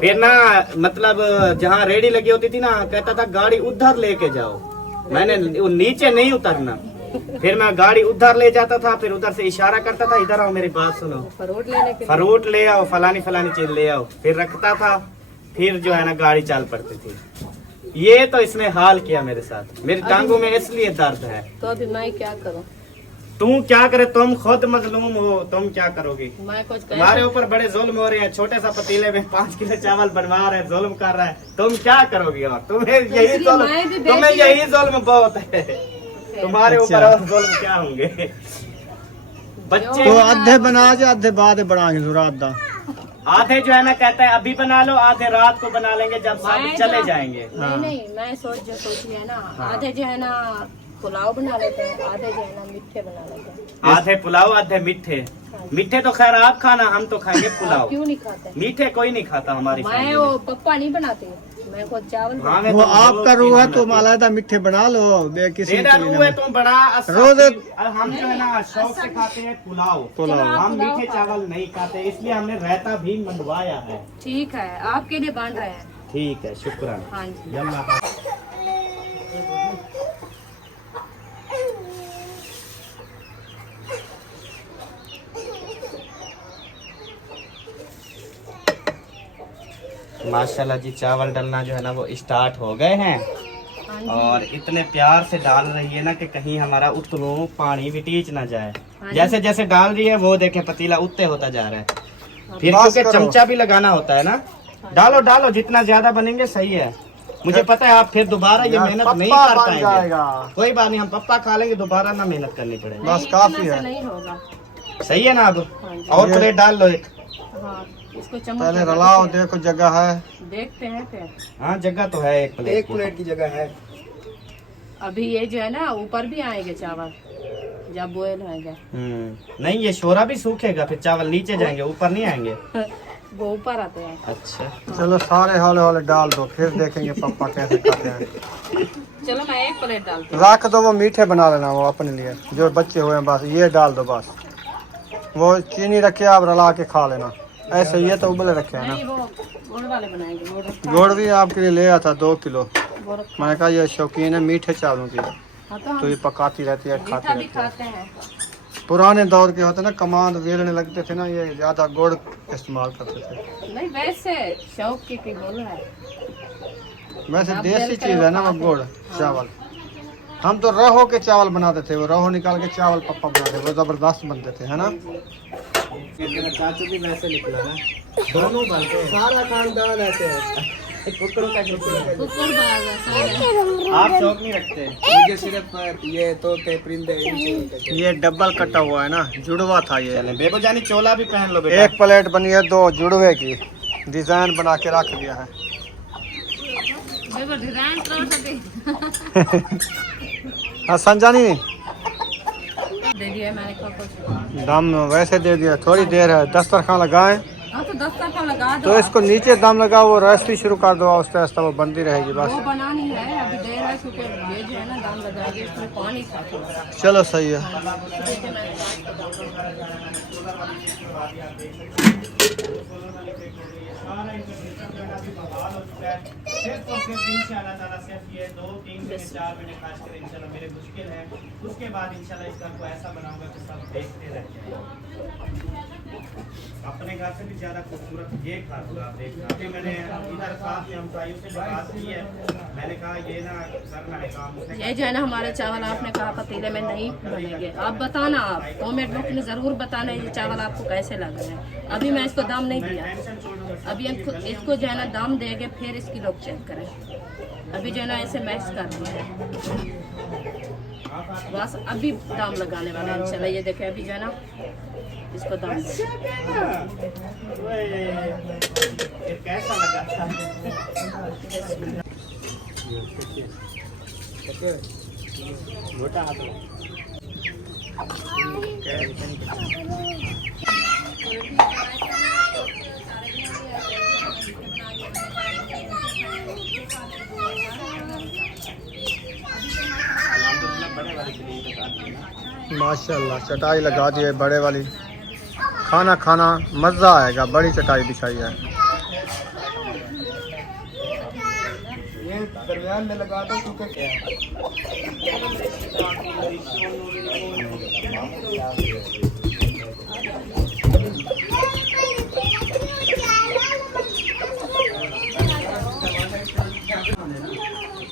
फिर ना मतलब जहाँ रेडी लगी होती थी ना, कहता था गाड़ी उधर लेके जाओ। मैंने वो नीचे नहीं उतरना, फिर मैं गाड़ी उधर ले जाता था, फिर उधर से इशारा करता था इधर आओ, मेरी बात सुनो, फ्रूट ले आओ, फलानी फलानी चीज ले आओ, फिर रखता था। फिर जो है ना गाड़ी चाल पड़ती थी। ये तो इसने हाल किया मेरे साथ, मेरी टांगों में इसलिए दर्द है। तो अभी मैं क्या करूं? तुम क्या करे, तुम खुद मजलूम हो, तुम क्या करोगी? मैं कुछ तुम्हारे ऊपर बड़े जुल्म हो रहे हैं, छोटे सा पतीले में 5 किलो चावल बनवा रहे हैं, जुल्म कर रहा है, तुम क्या करोगी? और तुम्हें यही जुल्म बहुत है, तुम्हारे ऊपर और जुल्म क्या होंगे? बच्चे तो आधे बना के आधे बाद बनाएंगे जरा आधा। आधे जो है ना कहता है अभी बना लो, आधे रात को बना लेंगे जब सब चले जाएंगे। नहीं मैं सोची है ना, आधे जो है ना पुलाव बना लेते हैं, आधे जो है ना मीठे बना लेते हैं। आधे पुलाव आधे मीठे। मीठे तो खैर आप खाना, हम तो खाएंगे पुलाव। क्यों नहीं खाते? मीठे कोई नहीं खाता हमारी मैं फैमिली वो में। पप्पा नहीं बनाते, मैं खुद चावल हाँ, मैं वो तो आपका रोज रूह है की तो बनाती मालादा मीठे बना लो बे किसी तेरा के लिए रूह है ना। तो बड़ा रोज हम जो है ना शौक से खाते हैं पुलाव। पुलाव। हम मीठे चावल नहीं खाते, इसलिए हमने रायता भी मंगवाया है। ठीक है, आपके लिए बन रहे हैं। ठीक है, शुक्रान। हाँ जी। यल्ला। माशाल्लाह जी, चावल डलना जो है ना वो स्टार्ट हो गए हैं हाँ जी। और इतने प्यार से डाल रही है ना कि कहीं हमारा उतनो पानी भी टीच ना जाए। हाँ जी। जैसे जैसे डाल रही है वो देखे पतीला उतने होता जा रहा है। फिर बस क्योंकि करो। चमचा भी लगाना होता है ना। डालो डालो, जितना ज्यादा बनेंगे सही है। मुझे पता है आप फिर दोबारा ये यार, मेहनत नहीं पप्पा कर बन पाएंगे। जाएगा। कोई बात नहीं, हम पप्पा खा लेंगे, दोबारा ना मेहनत करनी पड़ेगी। बस नहीं, काफी इतना है। सा नहीं होगा। सही है ना। अब हाँ जी। और प्लेट डाल लो एक। हाँ, इसको चम्मच पहले लगा रलाओ, दीजिए। देखो जगह है। देखते हैं फिर। हाँ, जगह तो है एक प्लेट की जगह है। अभी ये जो है ना ऊपर भी आएंगे चावल जब बॉयल होंगे। नहीं, ये शोरा भी सूखेगा, फिर चावल नीचे जाएंगे, ऊपर नहीं आएंगे। वो ऊपर आते हैं। अच्छा, चलो सारे हौले हौले डाल दो, फिर देखेंगे पप्पा कैसे खाते हैं। चलो मैं एक प्लेट डालती हूँ। रख दो, वो मीठे बना लेना वो अपने लिए, जो बच्चे हुए हैं बस ये डाल दो बस। वो चीनी रखे आप रला के खा लेना, ऐसे ये तो उबले रखे हैं नहीं, ना। वो गुड़ वाले बनाएंगे। गुड़ रखा गुड़ भी आपके लिए ले आता 2 किलो। है, वो रखा मैंने कहा ये शौकीन है मीठे चावलों की, है। हाँ, तो तो हम ये पकाती रहती है, मीठा खाती भी रहती है। खाते हैं। पुराने दौर के होते ना, कमांड वेलने लगते थे ना, ये ज्यादा गुड़ इस्तेमाल करते थे। नहीं, वैसे शौक की बोल रहा है। वैसे आप देसी बेल चीज है ना वो खाते गुड़ हैं। चावल। हम तो रहो के चावल बनाते थे, वो रहो निकाल के चावल पप्पा बनाते, वो जबरदस्त बनते थे, है ना। चाचू भी वैसे निकला ना, दोनों बनते हैं। सारा खानदान ऐसे है। कुकरों का कुकुर बाग है, सारे। आप शौक नहीं रखते? मुझे सिर्फ ये तोते परिंदे, ये डबल कटा हुआ है ना, जुड़वा था ये। चले बेबो जानी, चोला भी पहन लो बेटा। एक प्लेट बनी है 2 जुड़वे की, डिजाइन बना के रख दिया है। देखो डिजाइन तो सकती। हाँ संजानी, दे दिया मैंने कुछ। दम वैसे दे दिया, थोड़ी देर है, दस्तरखान लगाएं हाँ, तो 10 तरफा लगा दो। तो इसको नीचे दम लगाओ, वो रेसिपी शुरू कर दो, आस्ते आस्ते वो बनती रहेगी वो बस। बनानी है, अभी देर है क्योंकि ये जो है ना दाम लगाएंगे, इसमें पानी था थोड़ा। चलो सही है। सिर्फ और सिर्फ इंशाल्लाह ताला सिर्फ ये 2-3 मिनट 4 मिनट खासकर इंशाल्लाह मेरे मुश्किल है। उसके बाद इंशाल्लाह इस घर को ऐसा बनाऊंगा कि सब देखते रहें। अपने घर से भी ज्यादा खूबसूरत ये घर होगा, आप देखना। अभी मैंने इधर साथ में हम भाइयों से भी बात की है, मैंने कहा ये ना करना है काम। ये जो है ना हमारे चावल, आपने कहा पतीले में नहीं बनेंगे। आप बताना, आप कमेंट बॉक्स में ज़रूर बताना ये चावल आपको कैसे लग रहे हैं। अभी मैं इसको दाम नहीं दिया, अभी इसको जो है ना दाम देंगे, फिर इसकी लोग चेक करें। अभी जो है ना ऐसे मैक्स कर दिया है बस, अभी दाम लगाने वाला है इंशाल्लाह। ये देखें, अभी जो है ना इसको दाम देंगे। ये कैसा लगा था? छोटा हाथ में। माशाल्लाह चटाई लगा दी है बड़े वाली, खाना खाना मज़ा आएगा। बड़ी चटाई बिछाई है। ये दरमियान में लगा दो क्योंकि क्या है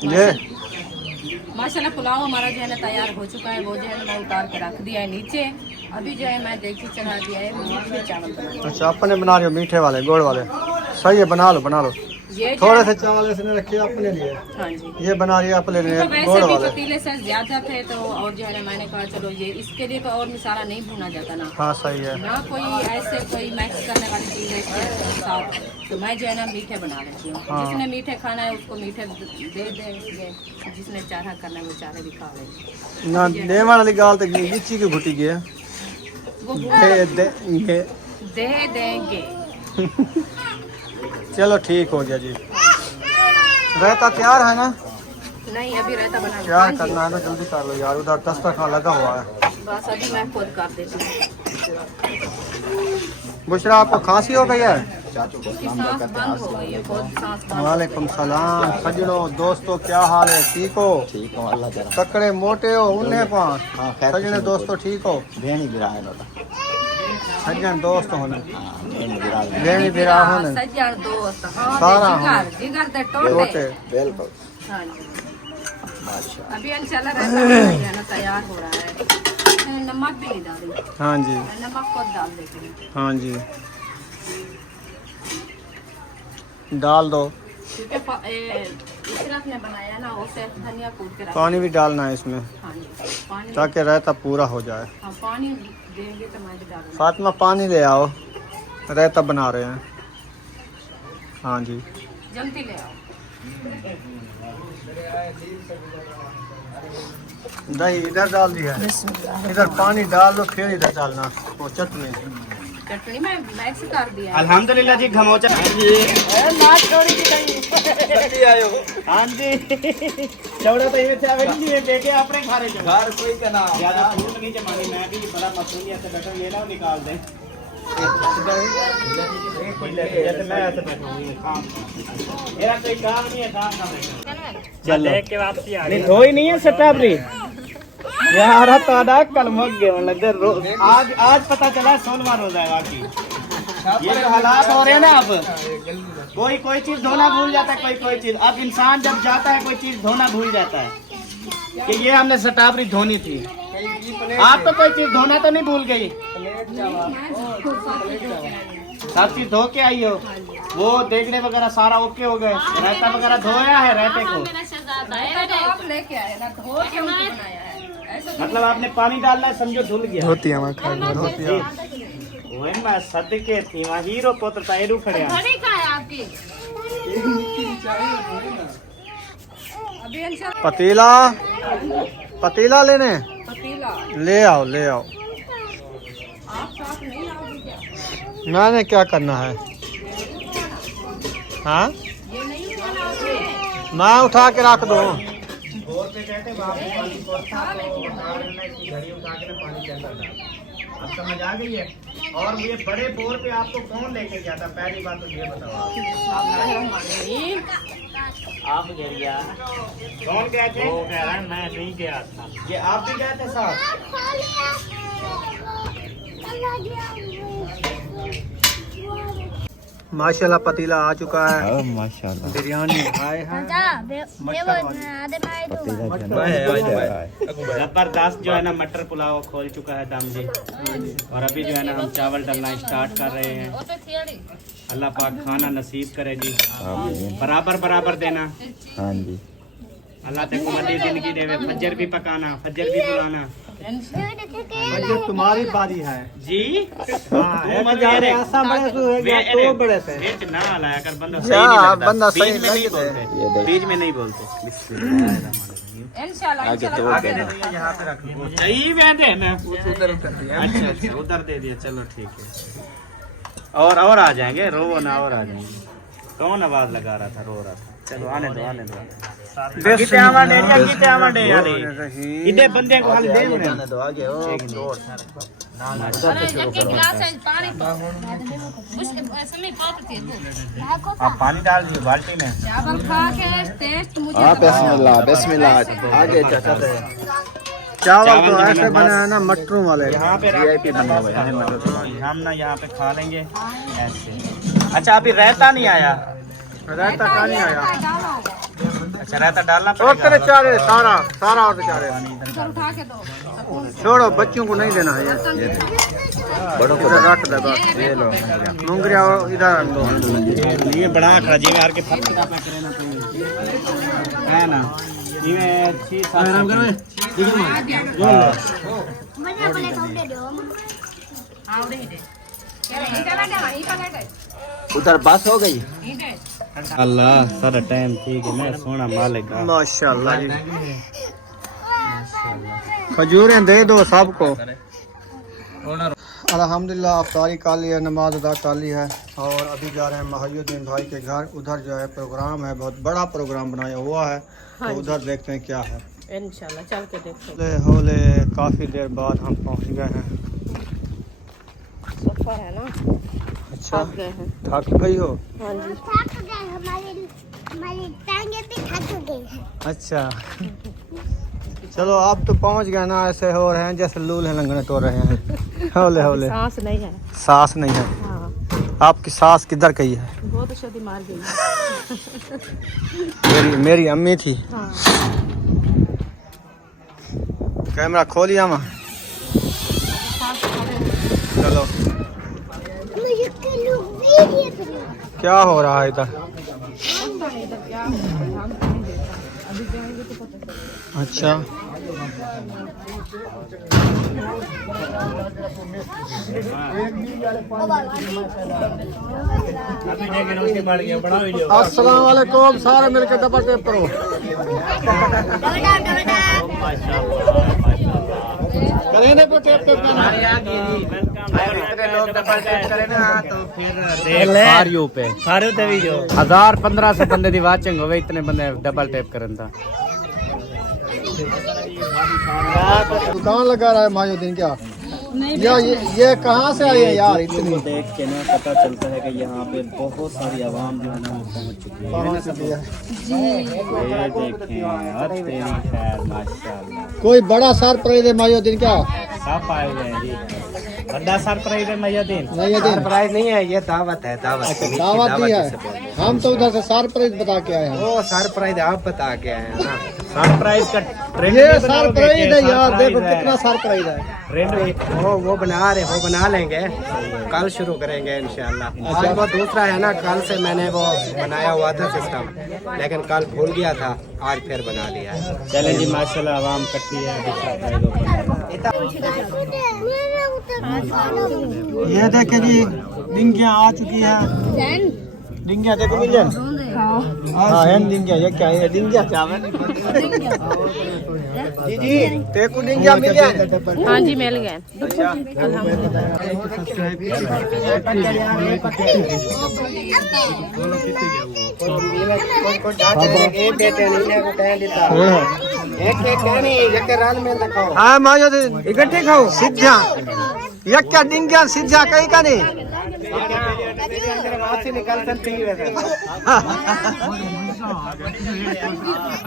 ये माशाल्लाह पुलाव हमारा जो है ना तैयार हो चुका है। वो जो है ना मैं उतार के रख दिया है नीचे। अभी जो है मैं देखी चढ़ा दिया है मीठे चावल बनाना। अच्छा, अपने बना रहे हो मीठे वाले, गुड़ वाले? सही है, बना लो बना लो। ये जो थोड़े से चावल इसने रखे अपने लिए, हाँ जी, ये बना रही है अपने लिए तो वैसे गोड़ भी वाले। पतीले से ज्यादा थे तो और जो है ना मैंने कहा चलो ये इसके लिए तो और मसाला नहीं भुना जाता ना, हाँ सही है। ना कोई ऐसे कोई मिक्स करने वाली चीज है इसके साथ, तो मैं जो है ना मीठे बना लेती हूँ। हाँ। जिसने मीठे खाना है उसको मीठे दे देंगे, जिसने चारा करना है वो चारे भी खा लेंगे। ना देवन वाली गाल तो लीची की घुटी की है। वो दे देंगे। चलो ठीक हो गया जी। रायता तैयार है ना? नहीं अभी रहता बना तैयार करना है तो जल्दी कर लो यार, उधर दस्तरखान लगा हुआ है। बस अभी मैं खुद कर देती हूँ। बुशरा आपको खांसी हो गई है? उसकी सांस बंद हो गई है, खुद सांस बंद। वालेकुम सलाम सजनों दोस्तों, क्या हाल है? ठीक हो? ठीक हो अल्लाह जरा तकड़े मोटे हो उन्हें पास हाँ खैर सजने दोस्तों ठीक हो? भेणी गिरा है लोटा सजन दोस्त होने हाँ भेणी गिरा है लेनी फिर होने सज्जन दोस्त हाँ, सारा जिगर दे टोटे। टोटे। बिल्कुल हाँ जी। माशा अभी इंशाल्लाह रहता है तैयार हो रहा है। नमक भी नहीं डाली, हाँ जी मैं नमक खुद डाल देती हूँ हाँ जी डाल दो। क्योंकि इशरत ने बनाया ना, उसे धनिया कूट के रखा। पानी भी डालना है इसमें हाँ जी पानी, ताकि रायता पूरा हो जाए। हाँ पानी देंगे तो मैं भी डालूंगी। फातिमा पानी ले आओ, रायता बना रहे हैं। हाँ जी जल्दी ले आओ। दही इधर डाल दिया है, इधर पानी डाल दो फिर इधर डालना वो चटनी। चटनी में मिक्स कर दिया है। अल्हम्दुलिल्लाह जी घमोचा हाँ जी चौड़ा तो ये चावल नहीं है बेटे अपने खारे जो घर कोई का ना ज्यादा फूट नहीं जमानी मैं भी बड़ा मसरूम ऐसे बैठा ये ना निकाल दें जैसे मैं ऐसे बैठा हूँ ये काम मेरा कोई काम नहीं है काम करने का चलो देख के वापसी आ गई धोई नहीं है स्ट्रॉबेरी यार ताड़ा कल मग गया लग आज पता चला 16वां रोजा है बाकी ये तो हालात हो रहे हैं ना। अब कोई चीज धोना भूल जाता है, कोई चीज। अब इंसान जब जाता है कोई चीज धोना भूल जाता है कि ये हमने स्ट्रॉबेरी धोनी थी। आप तो कोई चीज धोना तो नहीं भूल गई? सब चीज धो के आई हो? वो देखने वगैरह सारा ओके हो गए? रायता वगैरह धोया है रायते को? मेरा शहजादा है। आप लेके आए ना, धो के उनको बनाया है। ऐसा मतलब आपने पानी डालना है समझो धुल गया। धोती है धोती वही मैं सदके थी वहाँ हीरो पुत्र तायरू खड़े हैं। घड़ी का है आपकी? अभी इंशाल्लाह पतीला लेने पतीला ले आओ ले आओ। आप साथ नहीं आओगे क्या? मैंने क्या करना है? हाँ ये नहीं बनाओगे? मैं उठा के रख दो। बोर पे कहते वहाँ पे पानी पहुँचता तो डालना इसकी घड़ी उठा के ना पानी के अंदर डाल। अब समझ आ गई है? और ये बड़े बोर पे आपको कौन लेके गया था? पहली बात तो ये बताओ आप गया कौन गए थे? वो कह रहा है मैं नहीं गया था। ये आप भी गए थे साहब? माशाल्लाह पतीला आ चुका है। माशाल्लाह बिरयानी आए हैं। जबरदस्त जो है ना मटर पुलाव खोल चुका है दम जी। और अभी जो है ना हम चावल डालना स्टार्ट कर रहे हैं। अल्लाह पाक खाना नसीब करे जी, बराबर बराबर देना। हाँ जी अल्लाह तक मदी जिंदगी देवे। फज्जर भी पकाना, फज्जर भी बुलाना जो तुम्हारी बारी है जी। ऐसा बड़े से होगा तो बड़े से बीच ना लाया कर, बंदा सही या, नहीं लगता। बंदा सही बीच में नहीं लगता है। बोलते, बीच में नहीं बोलते। इंशाल्लाह आगे तो आगे दे दो, यहाँ पे रख लो। सही वैसे ना अच्छा उधर दे दिया, चलो ठीक है। और आ जाएंगे, रो ना और आ जाएंगे। कौन आवाज लगा रहा था, रो रहा था? चलो आने दो आने दो। इधे बंदे को खाली दे जाने दो आगे ओ जोर आप पानी डाल दीजिए बाल्टी में। चावल खा के टेस्ट मुझे हाँ बिस्मिल्लाह बिस्मिल्लाह आगे चाचा चावल तो ऐसे बने हैं ना मटरों वाले। यहाँ पे VIP बने हुए हैं। हम ना यहाँ पे खा लेंगे ऐसे। अच्छा अभी रायता नहीं आया? रायता कहाँ नहीं आया? अच्छा रायता डालना और तेरे पड़ेगा। चारे सारा और बेचारे उधर उठा के दो। छोड़ो, बच्चों को नहीं देना है ये। बड़ों को इधर रख दे बस। ये लो मुंगरिया इधर रख दो। ये बड़ा खराजेगा के फर्क है ना। ये 6-7 उधर बस हो गई। अल्लाह सारा टाइम ठीक है। मैं सोना मालिक माशाल्लाह जी। खजूरें दे दो सबको। अल्हम्दुलिल्लाह अफ्तारी कर ली है, नमाज अदा कर ली है और अभी जा रहे हैं महिउद्दीन भाई के घर। उधर जो है प्रोग्राम है, बहुत बड़ा प्रोग्राम बनाया हुआ है। तो उधर देखते हैं क्या है। इंशाल्लाह चल के देखते होले होले काफ़ी देर बाद हम पहुंच गए हैं। सफर है ना, अच्छा, थक गए हैं। थक गई हो? हाँ जी। हमारी टांगे भी थक गई है। अच्छा चलो, आप तो पहुंच गए ना। ऐसे हो रहे हैं जैसे लूल है लंगड़े तोड़ रहे हैं। होले होले सांस नहीं है। सांस नहीं है। हाँ, आपकी सांस किधर गई है? बहुत शदी मार गई। मेरी अम्मी थी। हाँ। कैमरा खोलिया माँ। चलो, क्या हो रहा है इधर? अच्छा, अस्सलाम वालेकुम। सारे मिलकर डबल टेप करो। करें ना तो टेप टेप करना। फारियो पे 1000-1500 बंदे दी वाचिंग होवे, इतने बंदे डबल टैप करन था। दुकान लगा रहा है मायुद्दीन क्या? ये कहाँ से आई है यार इतनी? देख के ना पता चलता है कि यहाँ पे बहुत सारी आवाम जो है ना वो पहुँच चुकी है। कहाँ से दिया? ये देखें और तेरी खैर माशाल्लाह। कोई बड़ा सरप्राइज है मायुद्दीन क्या? सब आए हुए हैं जी। बड़ा सरप्राइज है महिउद्दीन। सरप्राइज नहीं है, ये दावत है। दावत अच्छा, दावत दी है। हम तो उधर से सरप्राइज बता के आए हैं। वो सरप्राइज आप बता के आए हैं ना। सरप्राइज का ट्रेंड ये सरप्राइज है यार, देखो कितना सरप्राइज है। वो बना रहे, वो बना लेंगे। कल शुरू करेंगे इंशाल्लाह। आज वो दूसरा है ना, कल से मैंने वो बनाया हुआ था सिस्टम, लेकिन कल भूल गया था, आज फिर बना लिया है। चलें जी माशाल्लाह आवाम इकट्ठी है। ये देखे जी, डिंगियाँ आ चुकी है। डिंगियाँ देखो मिल जाए। हाँ है डिंगियाँ। ये क्या है? डिंगियाँ चावल। जी तेको डिंगियाँ मिल जाए। हाँ जी मिल गए। हाँ मायुद्दीन इकट्ठे खाओ। सिद्धा यक्का डिंगियाँ सिद्धा कहीं का नहीं।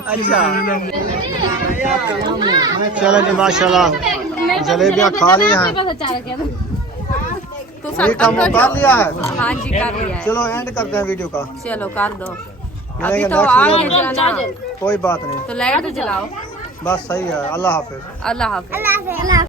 अच्छा चलो जी माशाल्लाह जलेबियाँ खा ली हैं। तो ये काम कर लिया है। हाँ जी कर लिया है। चलो एंड करते हैं वीडियो का। चलो कर दो। अभी मिलेंगे तो next आगे वीडियो में। जाना, कोई बात नहीं, तो लाइट जलाओ। बस सही है। अल्लाह हाफिज। अल्लाह हाफिज। अल्लाह हाफ़िज़।